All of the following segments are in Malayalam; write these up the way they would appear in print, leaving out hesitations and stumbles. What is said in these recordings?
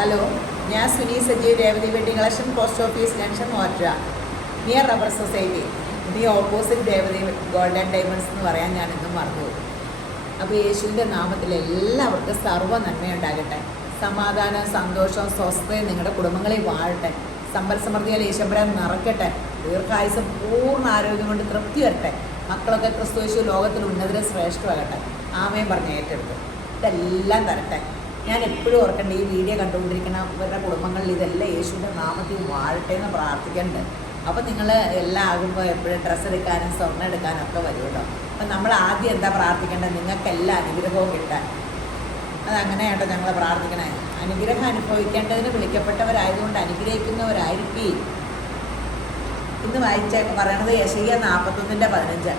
ഹലോ, ഞാൻ Suni Sajeev, Revathi wedding collection, post office junction, മോറ്റ, നിയർ റബ്ബർ സൊസൈറ്റി. ഈ ഓപ്പോസിറ്റ് രേവതി ഗോൾഡൻ ഡയമണ്ട്സ് എന്ന് പറയാൻ ഞാൻ ഇന്നും മറന്നുപോയി. അപ്പോൾ യേശുവിൻ്റെ നാമത്തിൽ എല്ലാവർക്കും സർവ്വ നന്മയുണ്ടാകട്ടെ. സമാധാനം, സന്തോഷം, സ്വസ്ഥതയും നിങ്ങളുടെ കുടുംബങ്ങളിൽ വാഴട്ടെ. സമ്പൽ സമൃദ്ധിയാൽ ഈശ്വരൻ നിറയ്ക്കട്ടെ. ദീർഘായുസം, പൂർണ്ണ ആരോഗ്യം കൊണ്ട് തൃപ്തി വരട്ടെ. മക്കളൊക്കെ ക്രിസ്തുയേശു ലോകത്തിൽ ഉന്നതരെ ശ്രേഷ്ഠമാകട്ടെ. ആമേൻ പറഞ്ഞ് ഏറ്റെടുത്ത് ഇതെല്ലാം തരട്ടെ. ഞാൻ എപ്പോഴും ഓർക്കേണ്ട, ഈ വീഡിയോ കണ്ടുകൊണ്ടിരിക്കുന്നവരുടെ കുടുംബങ്ങളിൽ ഇതെല്ലാം യേശുവിൻ്റെ നാമത്തിൽ വാഴട്ടെ എന്ന് പ്രാർത്ഥിക്കുന്നുണ്ട്. അപ്പോൾ നിങ്ങൾ എല്ലാം ആകുമ്പോൾ എപ്പോഴും ഡ്രസ്സ് എടുക്കാനും സ്വർണ്ണം എടുക്കാനും ഒക്കെ വരുമല്ലോ. അപ്പം നമ്മൾ ആദ്യം എന്താ പ്രാർത്ഥിക്കേണ്ടത്? നിങ്ങൾക്കെല്ലാം അനുഗ്രഹവും കിട്ടാൻ. അതങ്ങനെയാട്ടോ ഞങ്ങൾ പ്രാർത്ഥിക്കണേ. അനുഗ്രഹം അനുഭവിക്കേണ്ടതിന് വിളിക്കപ്പെട്ടവരായതുകൊണ്ട് അനുഗ്രഹിക്കുന്നവരായിരിക്കും. ഇന്ന് പറയണത് യെശയ്യാ 41:15.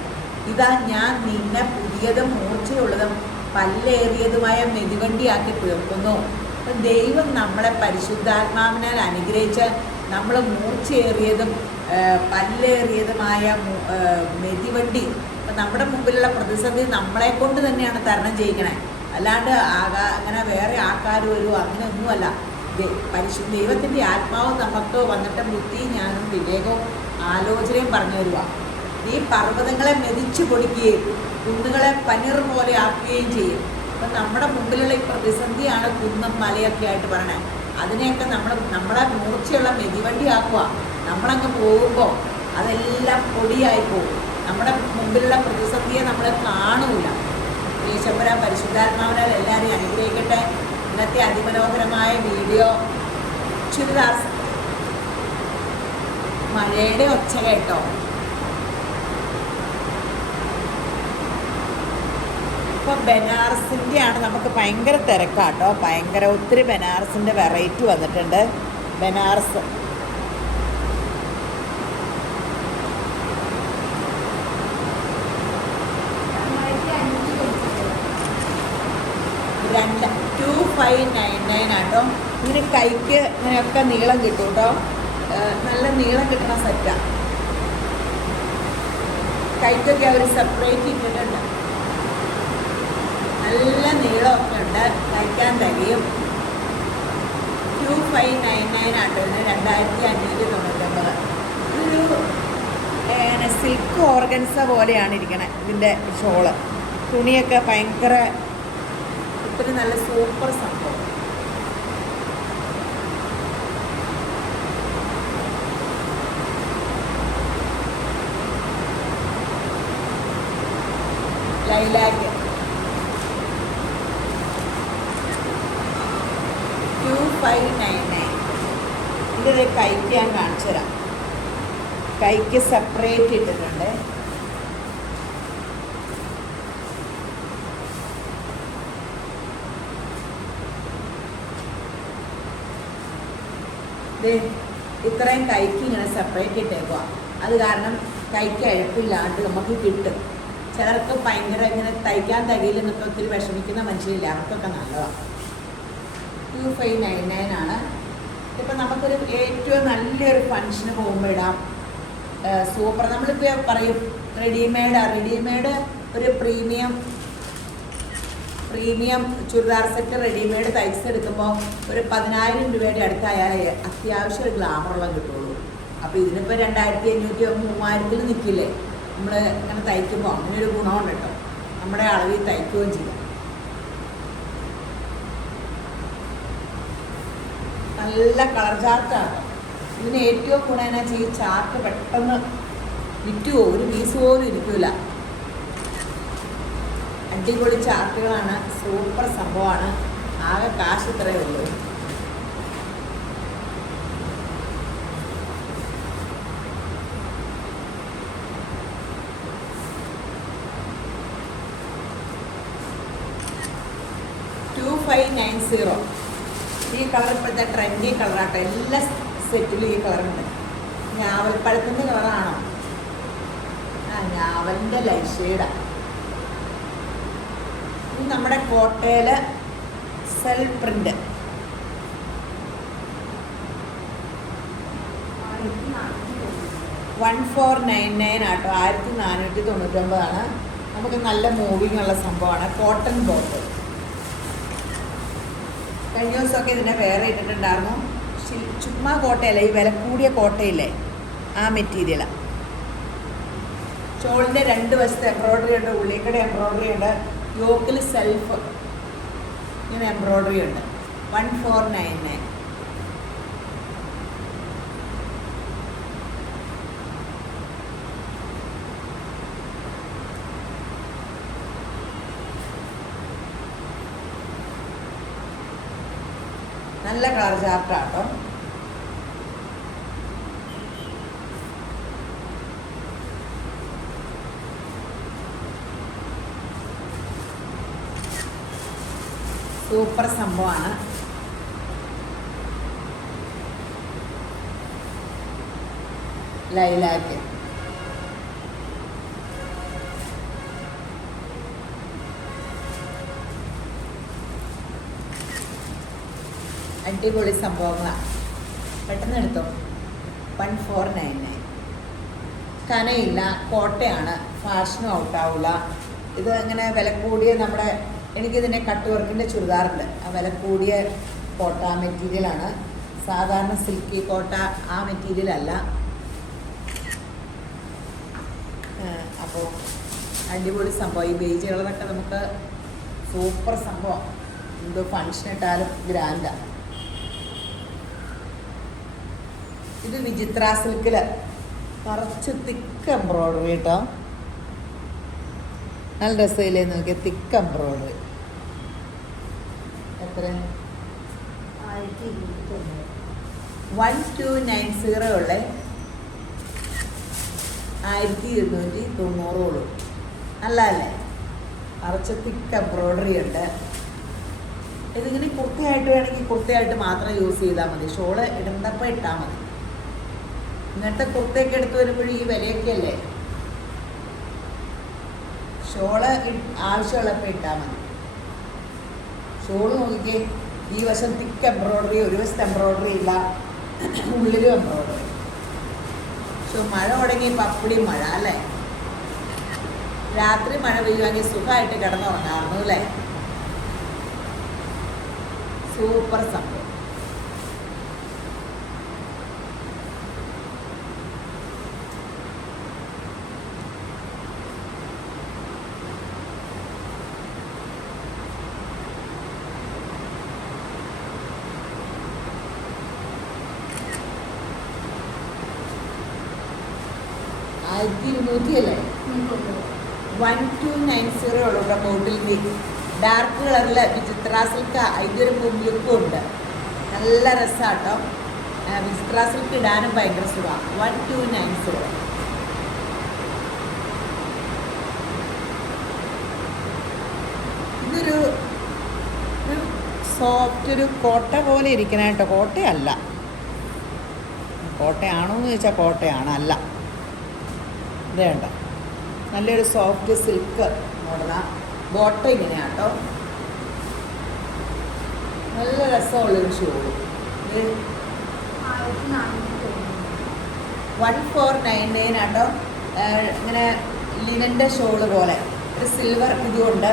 ഇതാ ഞാൻ നിന്നെ പുതിയതും മൂർച്ചയുള്ളതും പല്ലേറിയതുമായ മെതിവണ്ടിയാക്കി തീർക്കുന്നു. അപ്പം ദൈവം നമ്മളെ പരിശുദ്ധാത്മാവിനാൽ അനുഗ്രഹിച്ച് നമ്മൾ മൂർച്ചയേറിയതും പല്ലേറിയതുമായ മെതിവണ്ടി, അപ്പം നമ്മുടെ മുമ്പിലുള്ള പ്രതിസന്ധി നമ്മളെ കൊണ്ട് തന്നെയാണ് തരണം ചെയ്യിക്കണേ. അല്ലാണ്ട് അങ്ങനെ വേറെ ആൾക്കാർ വരുമോ അങ്ങനെയൊന്നുമല്ല. ദൈവത്തിൻ്റെ ആത്മാവ് നമുക്ക് വന്നിട്ട് ബുദ്ധിയും ജ്ഞാനവും വിവേകവും ആലോചനയും പറഞ്ഞു തരുക. ഈ പർവ്വതങ്ങളെ മെതിച്ചു പൊടിക്കുകയും കുന്നുകളെ പനിർ പോലെ ആക്കുകയും ചെയ്യും. അപ്പം നമ്മുടെ മുമ്പിലുള്ള ഈ പ്രതിസന്ധിയാണ് കുന്നും മലയൊക്കെ ആയിട്ട് പറയണേ. അതിനെയൊക്കെ നമ്മളെ മൂർച്ചയുള്ള മെതിവണ്ടി ആക്കുക. നമ്മളങ്ങ് പോകുമ്പോൾ അതെല്ലാം പൊടിയായി പോകും. നമ്മുടെ മുമ്പിലുള്ള പ്രതിസന്ധിയെ നമ്മൾ കാണൂല. ഈശ്വര പരിശുദ്ധാത്മാവിനാൽ എല്ലാവരെയും അനുഗ്രഹിക്കട്ടെ. ഇന്നത്തെ അതിമനോഹരമായ വീഡിയോ ചുരിദാർ, മഴയുടെ ഒച്ച കേട്ടോ. ഇപ്പോൾ ബനാറസിൻ്റെയാണ്, നമുക്ക് ഭയങ്കര തിരക്കാട്ടോ, ഭയങ്കര ഒത്തിരി ബനാറസിൻ്റെ വെറൈറ്റി വന്നിട്ടുണ്ട്. ബനാറസ് രണ്ട് 2599 ആട്ടോ. ഇങ്ങനെ കൈക്ക് ഇങ്ങനെയൊക്കെ നീളം കിട്ടും കേട്ടോ. നല്ല നീളം കിട്ടുന്ന സെറ്റാണ്. കൈക്കൊക്കെ അവർ സെപ്പറേറ്റ് ഇട്ടിട്ടുണ്ട്. നല്ല നീളമൊക്കെ ഉണ്ട്, തയ്ക്കാൻ തികയും. 2599 ആട്ടോ. ഇതിന് 2599. ഇതൊരു സിൽക്ക് ഓർഗൻസ പോലെയാണ് ഇരിക്കണേ. ഇതിൻ്റെ ഷോള് തുണിയൊക്കെ ഭയങ്കര ഒത്തിരി നല്ല സൂപ്പർ സംഭവം. ലൈലാക്ക് 2599. ഇതിൻ്റെ കൈക്ക് ഞാൻ കാണിച്ചു തരാം. കൈക്ക് സെപ്പറേറ്റ് ഇട്ടിട്ടുണ്ട്. ഇത്രയും കൈക്ക് ഇങ്ങനെ സെപ്പറേറ്റ് ഇട്ടേക്കുക. അത് കാരണം കൈക്ക് അഴുപ്പില്ലാണ്ട് നമുക്ക് കിട്ടും. ചിലർക്ക് ഭയങ്കര ഇങ്ങനെ തയ്ക്കാൻ തികയില്ലെന്നൊക്കെ ഒത്തിരി വിഷമിക്കുന്ന മനുഷ്യരില്ല, അവർക്കൊക്കെ നല്ലതാണ്. 2599 ആണ്. ഇപ്പം നമുക്കൊരു ഏറ്റവും നല്ലൊരു ഫങ്ഷന് പോകുമ്പോൾ ഇടാം. സൂപ്പർ. നമ്മളിപ്പോൾ പറയും റെഡിമെയ്ഡ് ഒരു പ്രീമിയം ചുരിദാർ സെറ്റ് റെഡിമെയ്ഡ് തയ്ച്ചെടുക്കുമ്പോൾ ഒരു 10,000 രൂപയുടെ അടുത്തായാലേ അത്യാവശ്യം ഒരു ഗ്ലാമറുള്ള കിട്ടുള്ളൂ. അപ്പോൾ ഇതിനിപ്പോൾ 2500 3000 നിൽക്കില്ലേ നമ്മൾ ഇങ്ങനെ തയ്ക്കുമ്പോൾ? അങ്ങനെ ഒരു ഗുണമുണ്ട് കേട്ടോ. നമ്മുടെ അളവിൽ തയ്ക്കുകയും ചെയ്യാം. നല്ല കളർ ചാർട്ടാണ്. ഇതിന് ഏറ്റവും ഗുണം എന്നാ വെച്ചാൽ ഈ ചാർട്ട് പെട്ടെന്ന് വിറ്റുപോകും, ഒരു പീസ് പോലും ഇരിക്കില്ല. അടിപൊളി ചാർട്ടുകളാണ്, സൂപ്പർ സംഭവമാണ്. ആകെ കാശ് ഇത്രയേ ഉള്ളൂ. $2590. ഈ കളർ ഇപ്പോഴത്തെ ട്രെൻഡി കളറാട്ടോ. എല്ലാ സെറ്റിലും ഈ കളറുണ്ട്. ഞാവൽപ്പഴത്തിൻ്റെ കളറാണോ? ഞാവലിൻ്റെ ലൈറ്റ് ഷെയ്ഡാണ്. നമ്മുടെ കോട്ടയിൽ സെൽഫ് പ്രിൻ്റ് 1499 ആട്ടോ. 1499. നമുക്ക് നല്ല മൂവിങ് ഉള്ള സംഭവമാണ്. Cotton boat. കഴിഞ്ഞ ദിവസമൊക്കെ ഇതിനെ വേറെ ഇട്ടിട്ടുണ്ടായിരുന്നു. ചുമ്മാ കോട്ടയല്ല, ഈ വില കൂടിയ കോട്ടയില്ലേ, ആ മെറ്റീരിയലാണ്. ഷോളിൻ്റെ 2 വശത്ത് എംബ്രോയ്ഡറി ഉണ്ട്, ഉള്ളിക്കടെ എംബ്രോയ്ഡറി ഉണ്ട്, യോക്കിൽ സെൽഫ് ഇങ്ങനെ എംബ്രോയ്ഡറി ഉണ്ട്. 1499. നല്ല കളർ ചാർട്ടാട്ടോ. സൂപ്പർ സംഭവമാണ്. ലൈലാക്ക് അടിപൊളി സംഭവങ്ങളാണ്. പെട്ടെന്ന് എടുത്തോ. 1499. കനയില്ല, കോട്ടയാണ്, ഫാഷനും ഔട്ടാവില്ല. ഇത് ഇങ്ങനെ വില കൂടിയ നമ്മുടെ, എനിക്കിതിനെ കട്ട് വർക്കിൻ്റെ ചുരിദാറുണ്ട്, ആ വില കൂടിയ കോട്ട മെറ്റീരിയലാണ്. സാധാരണ സിൽക്കി കോട്ട ആ മെറ്റീരിയലല്ല. അപ്പോൾ അടിപൊളി സംഭവം. ഈ ബേജ് കളറൊക്കെ നമുക്ക് സൂപ്പർ സംഭവം. എന്തോ ഫങ്ഷൻ ഇട്ടാലും ഗ്രാൻഡാണ്. ഇത് വിചിത്ര സിൽക്കിൽ കുറച്ച് തിക്ക് എംബ്രോയ്ഡറി കേട്ടോ. നല്ല രസമില്ലേ നോക്കിയാൽ, തിക്ക് എംബ്രോയ്ഡറി. എത്ര? 1290 ഉള്ള 1290 നല്ലതല്ലേ? കുറച്ച് തിക്ക് എംബ്രോയ്ഡറി ഉണ്ട്. ഇതിങ്ങനെ കുർത്തയായിട്ട് വേണമെങ്കിൽ കുർത്തയായിട്ട് മാത്രം യൂസ് ചെയ്താൽ മതി. ഷോള് ഇടുന്നപ്പോൾ ഇട്ടാൽ മതി. ഇങ്ങനത്തെ കുർത്തയൊക്കെ എടുത്ത് വരുമ്പോഴും ഈ വിലയൊക്കെ അല്ലേ. ഷോള് ആവശ്യമുള്ളപ്പോൾ ഇട്ടാൽ മതി. ഷോള് നോക്കിക്കേ, ഈ വശം തിക്ക് എംബ്രോയ്ഡറി, ഒരു വശത്ത് എംബ്രോയ്ഡറി ഇല്ല, ഉള്ളിലും എംബ്രോയ്ഡറി. പക്ഷെ മഴ തുടങ്ങി പപ്പടി മഴ അല്ലേ. രാത്രി മഴ പെയ്യുവാണെങ്കിൽ സുഖമായിട്ട് കിടന്നുറങ്ങാറുന്നു അല്ലേ. സൂപ്പർ സംഭവം. അല്ലേ 1290 ഉള്ളൂ കേട്ടോ. ബോട്ടിൽ ഡാർക്ക് കളറിൽ വിചിത്ര സിൽക്ക്. ഇതൊരു ലുക്കും ഉണ്ട്, നല്ല രസമാട്ടോ. വിചിത്ര സിൽക്ക് ഇടാനും ഭയങ്കര സുഖമാണ്. 1290. ഇതൊരു സോഫ്റ്റ്, ഒരു കോട്ട പോലെ ഇരിക്കണ കേട്ടോ. കോട്ടയല്ല. കോട്ടയാണോ എന്ന് ചോദിച്ചാൽ കോട്ടയാണ്, അല്ല. ഇത് വേണ്ട, നല്ലൊരു സോഫ്റ്റ് സിൽക്ക് മോഡലാണ്. ബോട്ടം ഇങ്ങനെയാണ് കേട്ടോ. നല്ല രസമുള്ളൊരു ഷോള്. ഇത് 1499 ആട്ടോ. ഇങ്ങനെ ലിനൻ്റെ ഷോള് പോലെ ഒരു സിൽവർ ഇതുകൊണ്ട്.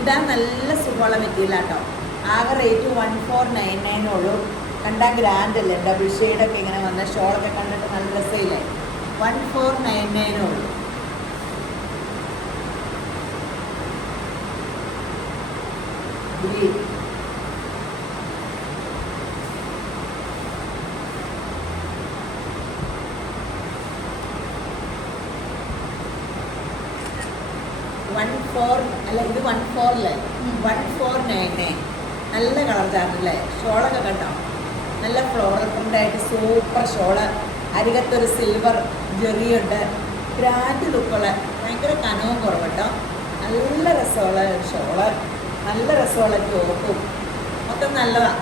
ഇതാ നല്ല സുഖമുള്ള മെറ്റീരിയലാട്ടോ. ആകെ റേറ്റ് 1499 ഉള്ളൂ. കണ്ടാൽ ഗ്രാൻഡ് അല്ലേ, ഡബിൾ ഷെയ്ഡൊക്കെ ഇങ്ങനെ വന്ന ഷോളൊക്കെ കണ്ടിട്ട് നല്ല രസമില്ലേ. 1499 ഉള്ളൂ. ഗ്രീൻ 14 അല്ല, ഇത് 14 അല്ലേ, 1499. നല്ല കളർ ചാർട്ടല്ലേ. ഷോളൊക്കെ കണ്ടോ, നല്ല ഫ്ലോറൽ പ്രിൻ്റായിട്ട് സൂപ്പർ ഷോള്. അരികത്തൊരു സിൽവർ ജെറിയുണ്ട്. ഗ്രാൻഡ് ലുക്കുള്ള, ഭയങ്കര കനവും കുറവട്ടോ. നല്ല രസമുള്ള ഷോള്, നല്ല രസമുള്ള ടോപ്പും. മൊത്തം നല്ലതാണ്.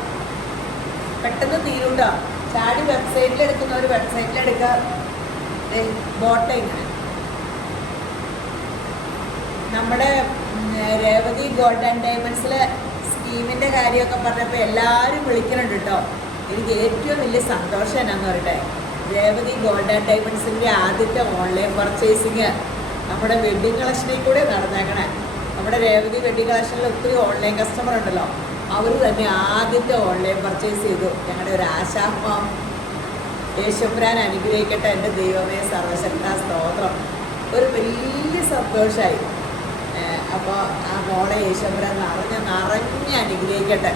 പെട്ടെന്ന് തീരുണ്ടോ. ചാടി വെബ്സൈറ്റിലെടുക്കുന്നവർ വെബ്സൈറ്റിലെടുക്കുക. ബോട്ടം ഇങ്ങനെ. നമ്മുടെ രേവതി ഗോൾഡ് ആൻഡ് ഡയമണ്ട്സിൽ സ്കീമിൻ്റെ കാര്യമൊക്കെ പറഞ്ഞപ്പോൾ എല്ലാവരും വിളിക്കുന്നുണ്ട് കേട്ടോ. എനിക്ക് ഏറ്റവും വലിയ സന്തോഷം എന്നാന്ന് പറയട്ടെ, രേവതി ഗോൾഡ് ആൻഡ് ഡയമണ്ട്സിൻ്റെ ആദ്യത്തെ ഓൺലൈൻ പർച്ചേസിങ് നമ്മുടെ വെഡ്ഡിങ് കളക്ഷനിൽ കൂടെ നടന്നേക്കണേ. നമ്മുടെ രേവതി വെഡിങ് കളക്ഷനിൽ ഒത്തിരി ഓൺലൈൻ കസ്റ്റമർ ഉണ്ടല്ലോ, അവർ തന്നെ ആദ്യത്തെ ഓൺലൈൻ പർച്ചേസ് ചെയ്തു. ഞങ്ങളുടെ ഒരു ആശാഭം. യേശുപുരാൻ അനുഗ്രഹിക്കട്ടെ. എൻ്റെ ദൈവമേ, സർവശക്ത സ്തോത്രം. ഒരു വലിയ സന്തോഷമായി. അപ്പോൾ ആ മോളെ യേശുപുരാൻ നിറഞ്ഞ് അനുഗ്രഹിക്കട്ടെ.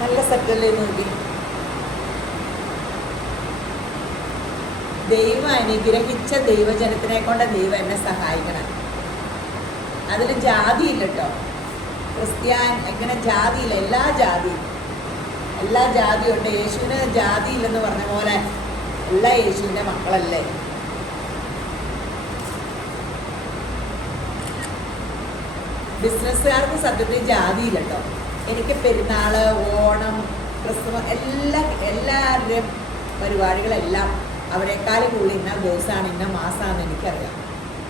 നല്ല സെറ്റല്ലേ നോക്കി. ദൈവം അനുഗ്രഹിച്ച ദൈവജനത്തിനെ കൊണ്ട് ദൈവം എന്നെ സഹായിക്കണം. അതിൽ ജാതിയില്ല കേട്ടോ. ക്രിസ്ത്യാൻ എങ്ങനെ ജാതിയില്ല, എല്ലാ ജാതിയും ഉണ്ട്. യേശുവിന് ജാതിയില്ലെന്ന് പറഞ്ഞ പോലെ എല്ലാ യേശുവിൻ്റെ മക്കളല്ലേ. ബിസിനസ്സുകാർക്ക് സത്യത്തിൽ ജാതിയില്ല കേട്ടോ. എനിക്ക് പെരുന്നാൾ, ഓണം, ക്രിസ്മസ് എല്ലാവരുടെയും പരിപാടികളെല്ലാം അവരെക്കാളും കൂടുതൽ ഇന്ന ദിവസമാണ് ഇന്ന മാസമാണെന്ന് എനിക്കറിയാം.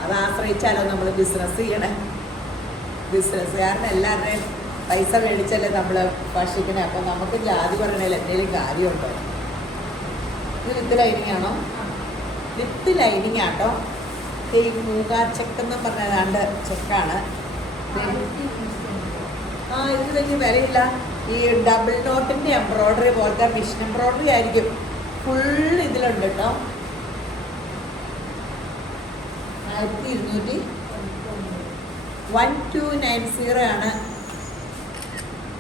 അത് ആശ്രയിച്ചാലോ നമ്മൾ ബിസിനസ് ചെയ്യണേ. ബിസിനസ്സുകാരന് എല്ലാവരുടെയും പൈസ മേടിച്ചല്ലേ നമ്മൾ ഭക്ഷിക്കണേ. അപ്പം നമുക്ക് ജാതി പറയണതിൽ എന്തെങ്കിലും കാര്യമുണ്ടോ? ഇത് വിത്ത് ലൈനിങ് ആണോ? വിത്ത് ലൈനിങ് ആട്ടോ. ഈ മൂകാ ചെക്കെന്ന് പറഞ്ഞതാണ്ട് ചെക്കാണ്. ഇത് വലിയ വിലയില്ല. ഈ ഡബിൾ നോട്ടിൻ്റെ എംബ്രോയ്ഡറി പോലത്തെ മിഷൻ എംബ്രോയ്ഡറി ആയിരിക്കും. ഫുൾ ഇതിലുണ്ട് കേട്ടോ. 1290 1290 ആണ്.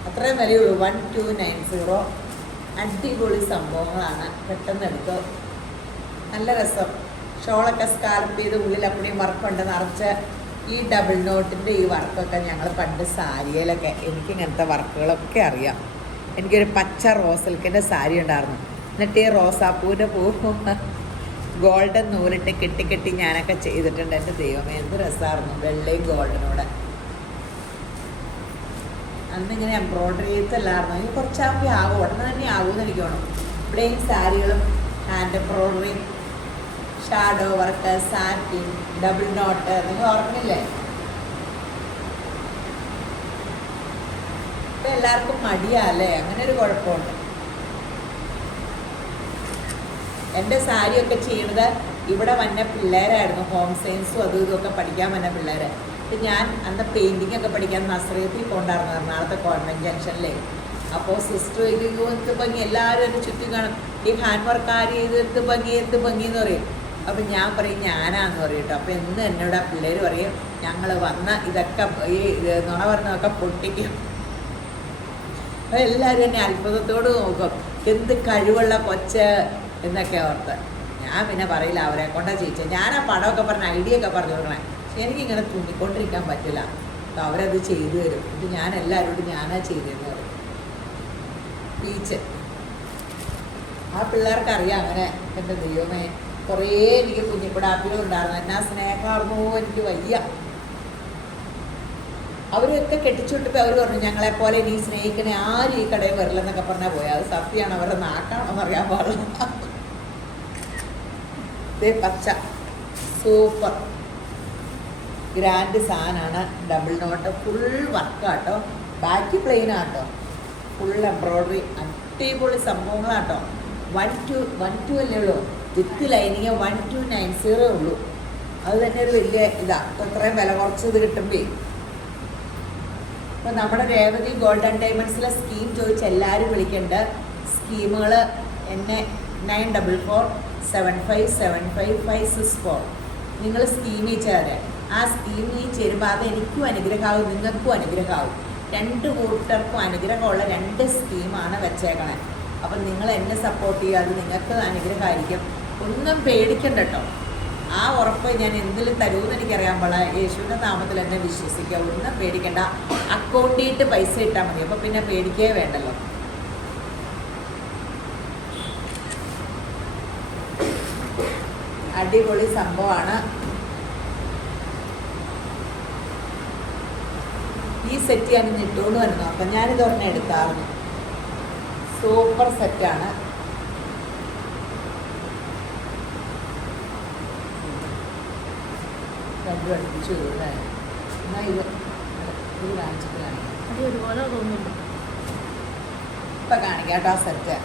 അത്രയും വിലയുള്ളൂ. 1290. അടിപൊളി സംഭവങ്ങളാണ്. പെട്ടെന്ന് എടുത്തോ. നല്ല രസം. ഷോളൊക്കെ സ്കാലപ്പ് ചെയ്ത് ഉള്ളിൽ അപ്പടിയും വർക്കുണ്ട് നിറച്ച്. ഈ ഡബിൾ നോട്ടിൻ്റെ ഈ വർക്കൊക്കെ ഞങ്ങൾ പണ്ട് സാരിയിലൊക്കെ, എനിക്കിങ്ങനത്തെ വർക്കുകളൊക്കെ അറിയാം. എനിക്കൊരു പച്ച റോസ് സിൽക്കിൻ്റെ സാരി ഉണ്ടായിരുന്നു. എന്നിട്ട് ഈ റോസാപ്പൂവിൻ്റെ പൂ ഗോൾഡൻ നൂലിട്ട് കെട്ടി ഞാനൊക്കെ ചെയ്തിട്ടുണ്ട്. എൻ്റെ ദൈവമേ, എന്ത് രസമായിരുന്നു വെള്ളയും ഗോൾഡനോടെ. അന്നിങ്ങനെ എംബ്രോയ്ഡറി ചെയ്തല്ലായിരുന്നു. ഇനി കുറച്ചാകുമ്പോൾ ആകും, ഉടനെ തന്നെ ആകുമെന്ന് എനിക്ക് തോന്നും. ഇവിടെയും സാരികളും hand embroidery, shadow work, satin, double knot, നിങ്ങൾ ഓർമ്മയില്ലേ? ഇപ്പം എല്ലാവർക്കും മടിയാല്ലേ, അങ്ങനെ ഒരു കുഴപ്പമുണ്ട്. എൻ്റെ സാരിയൊക്കെ ചെയ്യണത് ഇവിടെ വന്ന പിള്ളേരായിരുന്നു. ഹോം സയൻസും അതും ഇതൊക്കെ പഠിക്കാൻ വന്ന പിള്ളേർ. അപ്പം ഞാൻ അന്ന് പെയിൻറ്റിങ് ഒക്കെ പഠിക്കാൻ നസ്രയത്തിൽ പോകണ്ടായിരുന്നു, എറണാകുളത്തെ കോൺവെൻറ്റ് ജംഗ്ഷനിലെ. അപ്പോൾ സിസ്റ്റർ ഇത് എന്ത് ഭംഗി, എല്ലാവരും എൻ്റെ ചുറ്റും കാണും. ഈ ഹാൻഡ് വർക്കാർ ചെയ്ത് എന്ത് ഭംഗി എന്ന് പറയും. അപ്പം ഞാൻ പറയും ഞാനാന്ന് പറയും കേട്ടോ. അപ്പോൾ എന്ന് എന്നോട് ആ പിള്ളേർ പറയും, ഞങ്ങൾ വന്ന ഇതൊക്കെ ഈ നുണ പറഞ്ഞതൊക്കെ പൊട്ടിക്കും. അപ്പോൾ എല്ലാവരും എന്നെ അത്ഭുതത്തോട് നോക്കും, എന്ത് കഴിവുള്ള കൊച്ച് എന്നൊക്കെ ഓർത്ത്. ഞാൻ പിന്നെ പറയില്ല, അവരെ കൊണ്ടാ ചെയ്യിച്ചത്. ഞാൻ ആ പടമൊക്കെ പറഞ്ഞ ഐഡിയ ഒക്കെ പറഞ്ഞു കൊടുക്കണേ. പക്ഷെ എനിക്കിങ്ങനെ തുന്നിക്കൊണ്ടിരിക്കാൻ പറ്റില്ല. അപ്പോൾ അവരത് ചെയ്തു തരും. ഇത് ഞാൻ എല്ലാവരോടും ഞാനാ ചെയ്തതെന്ന് പറയും. ബീച്ച് ആ പിള്ളേർക്ക് അറിയാം അങ്ങനെ. എൻ്റെ ദൈവമേ, കുറേ എനിക്ക് കുഞ്ഞിപ്പിടാപ്പികളും ഉണ്ടായിരുന്നു. എന്നാ സ്നേഹമാർന്നോ എനിക്ക് വയ്യ. അവരൊക്കെ കെട്ടിച്ചുവിട്ടപ്പോൾ അവർ പറഞ്ഞു, ഞങ്ങളെപ്പോലെ നീ സ്നേഹിക്കണേ ആരും ഈ കടയിൽ വരില്ലെന്നൊക്കെ പറഞ്ഞാൽ പോയി. അത് സത്യമാണ്, അവരുടെ നാക്കാണോന്ന് അറിയാൻ പാടില്ല. ഇതേ പച്ച സൂപ്പർ ഗ്രാൻഡ് സാധനമാണ്. ഡബിൾ നോട്ട് ഫുൾ വർക്കാട്ടോ. ബാക്കി പ്ലെയിൻ ആട്ടോ. ഫുൾ എംബ്രോയ്ഡറി അടിപൊളി സംഭവങ്ങളാട്ടോ. 12 അല്ലേ ഉള്ളൂ. വിത്ത് ലൈനിങ് 1290 ഉള്ളൂ. അത് തന്നെ ഒരു വലിയ ഇതാ. അത്രയും വില കുറച്ചത് കിട്ടുമ്പോൾ. അപ്പോൾ നമ്മുടെ രേവതി ഗോൾഡൻ ഡയമണ്ട്സിലെ സ്കീം ചോദിച്ച് എല്ലാവരും വിളിക്കേണ്ട സ്കീമുകൾ എന്നെ 9475755564 നിങ്ങൾ സ്കീമിൽ ചേരാൻ. ആ സ്കീമിൽ ചേരുമ്പോൾ അത് എനിക്കും അനുഗ്രഹമാവും, നിങ്ങൾക്കും അനുഗ്രഹമാവും. 2 കൂട്ടർക്കും അനുഗ്രഹമുള്ള 2 സ്കീമാണ് വെച്ചേക്കണേ. അപ്പം നിങ്ങൾ എന്നെ സപ്പോർട്ട് ചെയ്യുക, അത് നിങ്ങൾക്ക് അനുഗ്രഹമായിരിക്കും. ഒന്നും പേടിക്കണ്ട കേട്ടോ. ആ ഉറപ്പ് ഞാൻ എന്തിലും തരുമെന്ന് എനിക്കറിയാൻ പാടില്ല. യേശുവിൻ്റെ നാമത്തിൽ എന്നെ വിശ്വസിക്കുക. ഒന്നും പേടിക്കണ്ട. അക്കൗണ്ടിട്ട് പൈസ ഇട്ടാൽ മതി. അപ്പോൾ പിന്നെ പേടിക്കേ വേണ്ടല്ലോ. അടിപൊളി സംഭവമാണ്. ഈ സെറ്റ് ഞാൻ ഇന്ന് ഇട്ടുകൊണ്ട് വരുന്നു. അപ്പം ഞാനിത് ഒരെണ്ണം എടുത്തായിരുന്നു. സൂപ്പർ സെറ്റാണ്. രണ്ടും അടുപ്പിച്ച് വരുന്നേ. എന്നാൽ ഇത് കാണിച്ചിട്ട് കാണിക്കാം. ഒരുപോലെ തോന്നുന്നു. ഇപ്പം കാണിക്കാം കേട്ടോ. ആ സെറ്റ്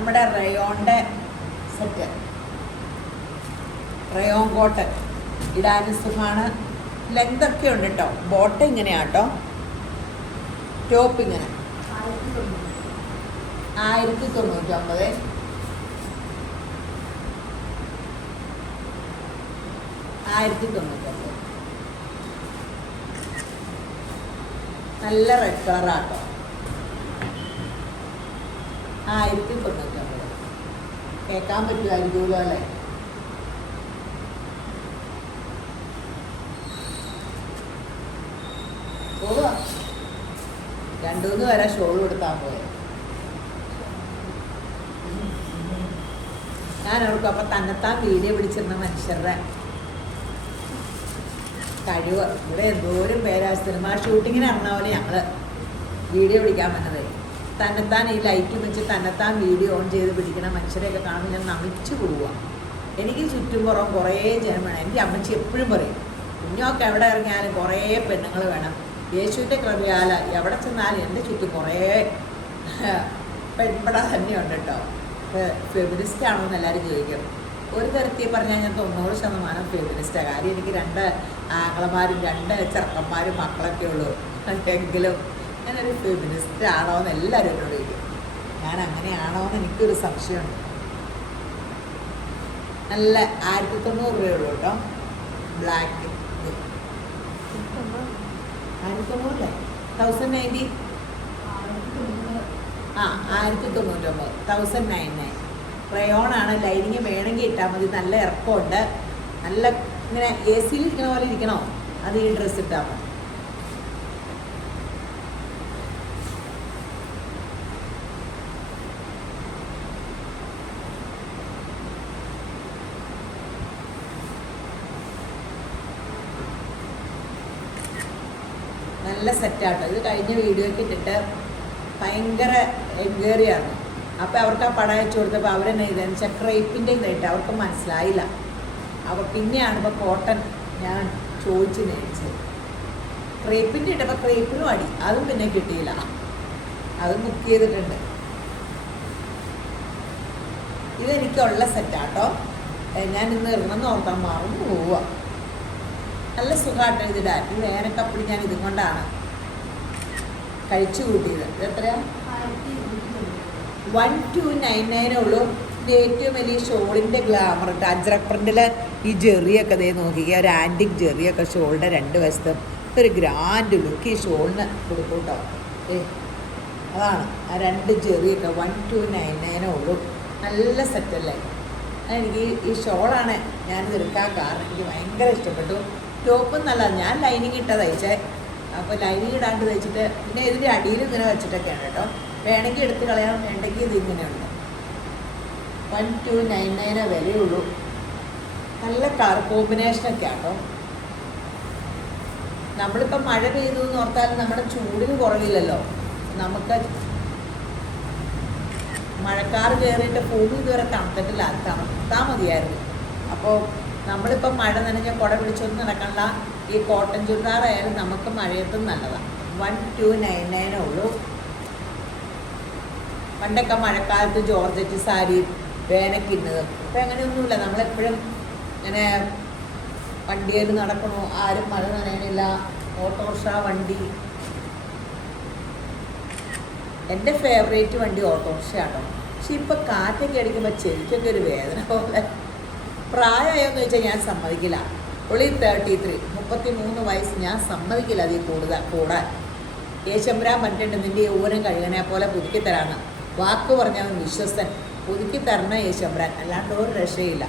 നമ്മുടെ റയോണിൻ്റെ സെറ്റ്, റയോൺ കോട്ട് ഇടാനും സുഖമാണ്. ലെങ്തൊക്കെ ഉണ്ട് കേട്ടോ. ബോട്ടം ഇങ്ങനെയാണ് കേട്ടോ, ടോപ്പ് ഇങ്ങനെ 1099. നല്ല റെഡ് കളറാട്ടോ. 1099. കേൾക്കാൻ പറ്റുമായിരിക്കുമല്ലോ അല്ലേ? പോവുക 2-3 വരെ ഷോൾ കൊടുത്താൽ പോയത്. ഞാൻ ഓർക്കും അപ്പം തന്നെത്താൻ വീഡിയോ പിടിച്ചിരുന്ന മനുഷ്യരുടെ കഴിവ്. ഇവിടെ എന്തോരം പേരാ സിനിമ ഷൂട്ടിങ്ങിന് ഇറങ്ങുന്ന പോലെ ഞങ്ങൾ വീഡിയോ പിടിക്കാൻ വന്നത്. തന്നെത്താൻ ഈ ലൈറ്റും വെച്ച് തന്നെത്താൻ വീഡിയോ ഓൺ ചെയ്ത് പിടിക്കണ മനുഷ്യരെയൊക്കെ കാണുമ്പോൾ ഞാൻ നമിച്ചു പോവുക. എനിക്ക് ചുറ്റും പുറം കുറേ ജനം വേണം. എൻ്റെ അമ്മച്ചി എപ്പോഴും പറയും, കുഞ്ഞൊക്കെ എവിടെ ഇറങ്ങിയാലും കുറേ പെണ്ണുങ്ങൾ വേണം. യേശുവിൻ്റെ കൃപയാൽ എവിടെ ചെന്നാലും എൻ്റെ ചുറ്റും കുറേ പെൺപട തന്നെയുണ്ട് കേട്ടോ. ഫെമിനിസ്റ്റ് ആണോ എന്ന് എല്ലാവരും ചോദിക്കും. ഒരു തരത്തിൽ പറഞ്ഞാൽ ഞാൻ 90% ഫെമിനിസ്റ്റാണ്. കാര്യം എനിക്ക് 2 ആങ്ങളമാരും 2 ചെറുക്കന്മാരും മക്കളൊക്കെ ഉള്ളൂ. എങ്കിലും ഞാനൊരു ഫെമിനിസ്റ്റ് ആണോ എന്ന് എല്ലാവരും എന്നോട് ചോദിക്കും. ഞാൻ അങ്ങനെയാണോ എന്ന് എനിക്കൊരു സംശയമുണ്ട്. നല്ല 1900 രൂപയുള്ളൂ കേട്ടോ. ബ്ലാക്ക് 1900 1090. 1099 1099. റയോണാണ്. ലൈനിങ് വേണമെങ്കിൽ ഇട്ടാൽ മതി. നല്ല ഇറക്കമുണ്ട്. നല്ല ഇങ്ങനെ എ സിയിൽ ഇരിക്കണ പോലെ ഇരിക്കണോ അത് ഈ ഡ്രസ്സ് ഇട്ടാൽ മതി. നല്ല സെറ്റാട്ടോ. ഇത് കഴിഞ്ഞ വീഡിയോയ്ക്ക് ഇട്ടിട്ട് ഭയങ്കര എൻക്വയറിയാണ്. അപ്പോൾ അവർക്ക് ആ പടം അയച്ചു കൊടുത്തപ്പോൾ അവരെന്നെ ഇതെന്ന് വെച്ചാൽ ക്രേപ്പിൻ്റെ ഇതായിട്ട് അവർക്ക് മനസ്സിലായില്ല. അപ്പോൾ പിന്നെയാണ് ഇപ്പോൾ കോട്ടൺ ഞാൻ ചോദിച്ച് മേടിച്ചത്. ക്രേപ്പിൻ്റെ ഇട്ടപ്പോൾ ക്രേപ്പിനും അടി, അതും പിന്നെ കിട്ടിയില്ല. അതും ബുക്ക് ചെയ്തിട്ടുണ്ട്. ഇതെനിക്കുള്ള സെറ്റാട്ടോ. ഞാൻ ഇന്ന് ഇറങ്ങുന്ന ഓർത്താൻ മറന്നു പോവുക. നല്ല സുഖമായിട്ട് ഇതിടാൻ. ഈ വേനക്കപ്പടി ഞാൻ ഇതും കൊണ്ടാണ് കഴിച്ചു കൂട്ടിയത്. ഇത് എത്രയാണ്? 1299 ഉള്ളൂ. ഇത് ഏറ്റവും വലിയ ഷോളിൻ്റെ ഗ്ലാമർ ഉണ്ട്. അജ്രക് പ്രിൻ്റിലെ ഈ ജെറിയൊക്കെ ദേ നോക്കിക്കുക. ഒരു ആൻറ്റിക് ജെറിയൊക്കെ ഷോളിൻ്റെ 2 വശത്തും ഒരു ഗ്രാൻഡ് ലുക്ക് ഈ ഷോളിന് കൊടുക്കും കേട്ടോ. അതാണ് ആ 2 ജെറിയൊക്കെ 1299 ഉള്ളൂ. നല്ല സെറ്റല്ലേ. എനിക്ക് ഈ ഷോളാണ് ഞാനിത് എടുക്കാൻ കാരണം. എനിക്ക് ഭയങ്കര ഇഷ്ടപ്പെട്ടു. ടോപ്പും നല്ലതാണ്. ഞാൻ ലൈനിങ് ഇട്ടാൽ തയ്ച്ചേ. അപ്പോൾ ലൈനിങ് ഇടാണ്ട് തയ്ച്ചിട്ട് പിന്നെ ഇതിൻ്റെ അടിയിൽ ഇങ്ങനെ വെച്ചിട്ടൊക്കെയാണ് കേട്ടോ. വേണമെങ്കിൽ എടുത്ത് കളയാൻ, വേണ്ടെങ്കിൽ ഇത് ഇങ്ങനെയുണ്ട്. 1299 വിലയുള്ളൂ. നല്ല കളർ കോമ്പിനേഷനൊക്കെ ആട്ടോ. നമ്മളിപ്പോൾ മഴ പെയ്തു എന്ന് ഓർത്താലും നമ്മുടെ ചൂടിന് കുറവില്ലല്ലോ. നമുക്ക് മഴക്കാറ് കയറിയിട്ട് ഭൂമി ഇതുവരെ തണുത്തിട്ടില്ല. തണുത്താൽ മതിയായിരുന്നു. അപ്പോൾ നമ്മളിപ്പോൾ മഴ നനഞ്ഞ കുട പിടിച്ചൊന്നും നടക്കണ്ട. ഈ കോട്ടൺ ചുരിദാറായാലും നമുക്ക് മഴയത്തും നല്ലതാണ്. 1299 ഉള്ളൂ. പണ്ടൊക്കെ മഴക്കാലത്ത് ജോർജറ്റ് സാരി വേനക്കിന്നത്. ഇപ്പം അങ്ങനെയൊന്നുമില്ല. നമ്മളെപ്പോഴും ഇങ്ങനെ വണ്ടിയിൽ നടക്കണു. ആരും മഴ നനയണില്ല. ഓട്ടോറിക്ഷ വണ്ടി. എൻ്റെ ഫേവറേറ്റ് വണ്ടി ഓട്ടോറിക്ഷയാണോ. പക്ഷെ ഇപ്പം കാറ്റൊക്കെ അടിക്കുമ്പോൾ ചെവിക്കൊക്കെ ഒരു വേദന പോലെ. പ്രായമായോന്ന് ചോദിച്ചാൽ ഞാൻ സമ്മതിക്കില്ല. ഒളി 33 33 വയസ്സ് ഞാൻ സമ്മതിക്കില്ല അതിൽ കൂടാൻ. യേശമ്പരാൻ പറഞ്ഞിട്ടുണ്ട്, നിൻ്റെ യൗവനം കഴുകനെ പോലെ പുതുക്കി തരാമെന്ന്. വാക്ക് പറഞ്ഞവൻ വിശ്വസ്തൻ. പുതുക്കി തരണ യേശമ്പരാൻ, അല്ലാണ്ട് ഒരു രക്ഷയില്ല.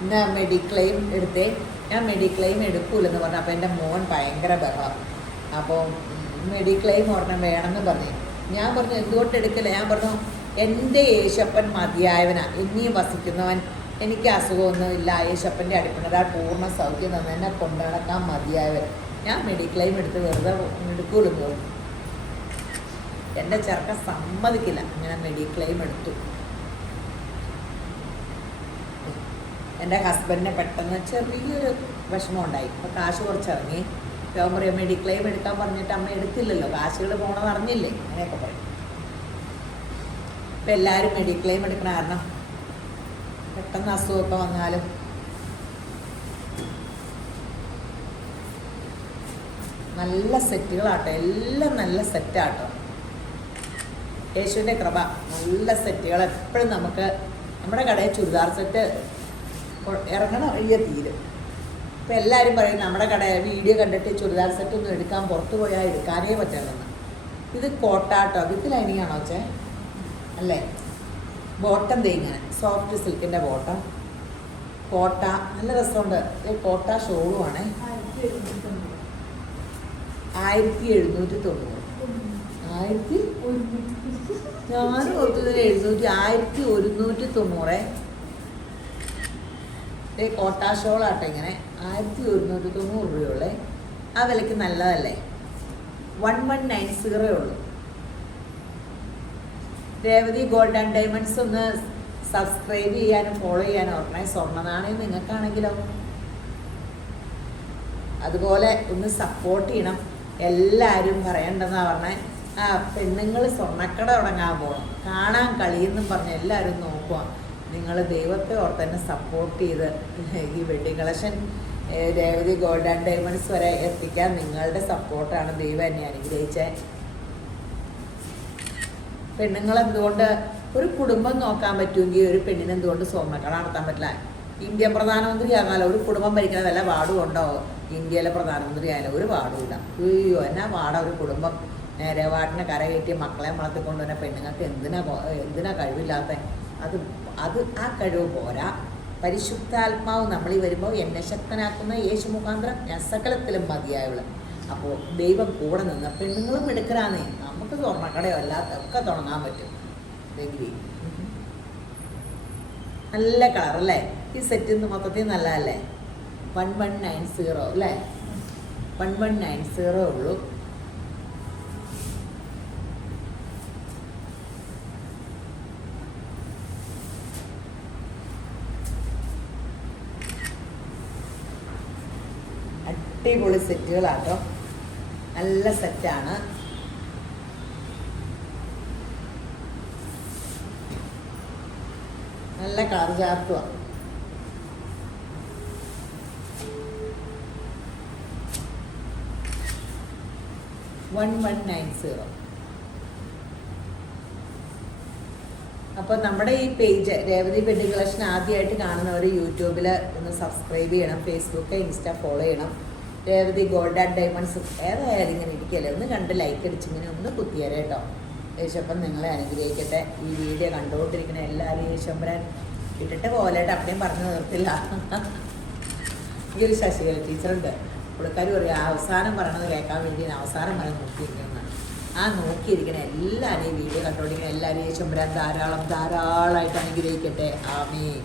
എന്നാ മെഡിക്ലെയിം എടുത്തേ. ഞാൻ മെഡിക്ലെയിം എടുക്കൂലെന്ന് പറഞ്ഞു. അപ്പോൾ എൻ്റെ മോൻ ഭയങ്കര ബഹളം. അപ്പോൾ മെഡിക്ലെയിം ഒരെണ്ണം വേണമെന്ന് പറഞ്ഞു. ഞാൻ പറഞ്ഞു എന്തുകൊണ്ട് എടുക്കില്ല. ഞാൻ പറഞ്ഞു എൻ്റെ യേശപ്പൻ മതിയായവനാണ്, ഇനിയും വസിക്കുന്നവൻ. എനിക്ക് അസുഖമൊന്നുമില്ല. യേശപ്പൻ്റെ അടിപ്പിണരാൾ പൂർണ്ണ സൗഖ്യം തന്നെ എന്നെ കൊണ്ടു നടക്കാൻ മതിയായവൻ. ഞാൻ മെഡിക്ലെയിം എടുത്ത് വെറുതെ എടുക്കൂലെന്ന് പറഞ്ഞു. എൻ്റെ ചെറുക്കൻ സമ്മതിക്കില്ല. ഇങ്ങനെ മെഡിക്ലെയിം എടുത്തു. എൻ്റെ ഹസ്ബൻഡിനെ പെട്ടെന്ന് ചെറിയൊരു വിഷമം ഉണ്ടായി. അപ്പോൾ കാശ് കുറച്ചിറങ്ങി. ഞാൻ പറയാം മെഡിക്ലെയിം എടുക്കാൻ പറഞ്ഞിട്ട് അമ്മ എടുത്തില്ലല്ലോ, കാശുകൾ പോകണമെന്ന് അറിഞ്ഞില്ലേ, അങ്ങനെയൊക്കെ പറയും. ഇപ്പം എല്ലാവരും മെഡിക്ലെയിം എടുക്കണ കാരണം പെട്ടെന്ന് അസുഖമൊക്കെ വന്നാലും നല്ല സെറ്റുകളാട്ടോ, എല്ലാം നല്ല സെറ്റാട്ടോ. യേശുവിൻ്റെ കൃപ, നല്ല സെറ്റുകൾ എപ്പോഴും നമുക്ക് നമ്മുടെ കടയിൽ ചുരിദാർ സെറ്റ് ഇറങ്ങണ വഴിയെ തീരും. ഇപ്പം എല്ലാവരും പറയും നമ്മുടെ കടയിൽ വീഡിയോ കണ്ടിട്ട് ചുരിദാർ സെറ്റ് ഒന്നും എടുക്കാൻ പുറത്തു പോയാൽ എടുക്കാനേ പറ്റില്ലെന്ന്. ഇത് കോട്ടാട്ടോ, വിത്ത് ലൈനിങ്ങാണോ ചേ? അല്ലേ? ബോട്ടം ഇങ്ങനെ സോഫ്റ്റ് സിൽക്കിൻ്റെ ബോട്ടം, കോട്ട, നല്ല രസമുണ്ട്. ഇത് കോട്ട ഷോളുമാണേ. 1790. ഞാനും ഓർത്തത് 1190. കോട്ടാ ഷോളാട്ടെ ഇങ്ങനെ 1190 രൂപയുള്ളേ. ആ വിലയ്ക്ക് നല്ലതല്ലേ? 1190 ഉള്ളൂ. രേവതി ഗോൾഡ് ആൻഡ് ഡയമണ്ട്സ് ഒന്ന് സബ്സ്ക്രൈബ് ചെയ്യാനും ഫോളോ ചെയ്യാനും ഓർക്കണേ. സ്വർണ്ണ നാണയം നിങ്ങൾക്കാണെങ്കിലോ അതുപോലെ ഒന്ന് സപ്പോർട്ട് ചെയ്യണം. എല്ലാവരും പറയണ്ടെന്നാ പറഞ്ഞേ, ആ പെണ്ണുങ്ങൾ സ്വർണ്ണക്കട തുടങ്ങാൻ പോകണം, കാണാൻ കളിയെന്നും പറഞ്ഞ് എല്ലാവരും നോക്കുക. നിങ്ങൾ ദൈവത്തെ ഓർത്ത് തന്നെ സപ്പോർട്ട് ചെയ്ത് ഈ wedding collection Revathi gold and diamonds വരെ എത്തിക്കാൻ നിങ്ങളുടെ സപ്പോർട്ടാണ് ദൈവം എന്നെ അനുഗ്രഹിച്ചത്. പെണ്ണുങ്ങൾ എന്തുകൊണ്ട് ഒരു കുടുംബം നോക്കാൻ പറ്റുമെങ്കിൽ ഒരു പെണ്ണിന് എന്തുകൊണ്ട് സ്വർണ്ണക്കട നടത്താൻ പറ്റില്ല? ഇന്ത്യൻ പ്രധാനമന്ത്രി ആകാലോ, ഒരു കുടുംബം ഭരിക്കുന്ന വല്ല പാടും ഉണ്ടോ? ഇന്ത്യയിലെ പ്രധാനമന്ത്രി ആയാലും ഒരു പാടുമില്ല. അയ്യോ എന്നാ പാടാ ഒരു കുടുംബം നേരെ വാട്ടിനെ കരകയറ്റി മക്കളെ വളർത്തിക്കൊണ്ടുവരുന്ന പെണ്ണുങ്ങൾക്ക് എന്തിനാ കഴിവില്ലാത്ത? അത് ആ കഴിവ് പോരാ. പരിശുദ്ധാത്മാവ് നമ്മളിൽ വരുമ്പോൾ എന്നെ ശക്തനാക്കുന്ന യേശു മുഖാന്തരം ഞാൻ സകലത്തിലും മതിയായുള്ളു. അപ്പോൾ ദൈവം കൂടെ നിന്ന് പെണ്ണുങ്ങളും എടുക്കലാന്നേ, നമുക്ക് സ്വർണ്ണക്കടയോ അല്ലാത്തൊക്കെ തുടങ്ങാൻ പറ്റും. ഡിഗ്രി നല്ല കളർ അല്ലേ? ഈ സെറ്റ് മൊത്തത്തിൽ നല്ലതല്ലേ? 1190 അല്ലേ? 1190 ഉള്ളൂ. അടിപൊളി സെറ്റുകളാട്ടോ, നല്ല സെറ്റാണ്. നല്ല കളർ ചാർട്ടുമാണ്. $1190. അപ്പോൾ നമ്മുടെ ഈ പേജ് രേവതി വെഡ്ഡിങ് കളക്ഷൻ ആദ്യമായിട്ട് കാണുന്നവർ യൂട്യൂബിൽ ഒന്ന് സബ്സ്ക്രൈബ് ചെയ്യണം, ഫേസ്ബുക്ക് ഇൻസ്റ്റ ഫോളോ ചെയ്യണം. രേവതി ഗോൾഡ് ആൻഡ് ഡയമണ്ട്സ് ഏതായാലും ഇങ്ങനെ ഇരിക്കല്ലേ, ഒന്ന് കണ്ട് ലൈക്ക് അടിച്ചിങ്ങനെ ഒന്ന് കുത്തിയേരെ കേട്ടോ. യേശപ്പൻ നിങ്ങളെ അനുഗ്രഹിക്കട്ടെ. ഈ വീഡിയോ കണ്ടുകൊണ്ടിരിക്കുന്ന എല്ലാവരും യേശമ്പരാൻ ഇട്ടിട്ട് പോലെയായിട്ട് അപ്പഴേയും പറഞ്ഞു നിർത്തില്ല. ഈ ഒരു ശശികല ടീച്ചറുണ്ട്, പുള്ളിക്കാർ പറയും അവസാനം പറയണത് കേൾക്കാൻ വേണ്ടി അവസാനം വരെ നോക്കിയിരിക്കുന്നതാണ്. ആ നോക്കിയിരിക്കണ എല്ലാവരെയും വീഡിയോ കണ്ടുകൊണ്ടിരിക്കുന്ന എല്ലാവരും യേശമ്പരാൻ ധാരാളമായിട്ട് അനുഗ്രഹിക്കട്ടെ. ആമേൻ.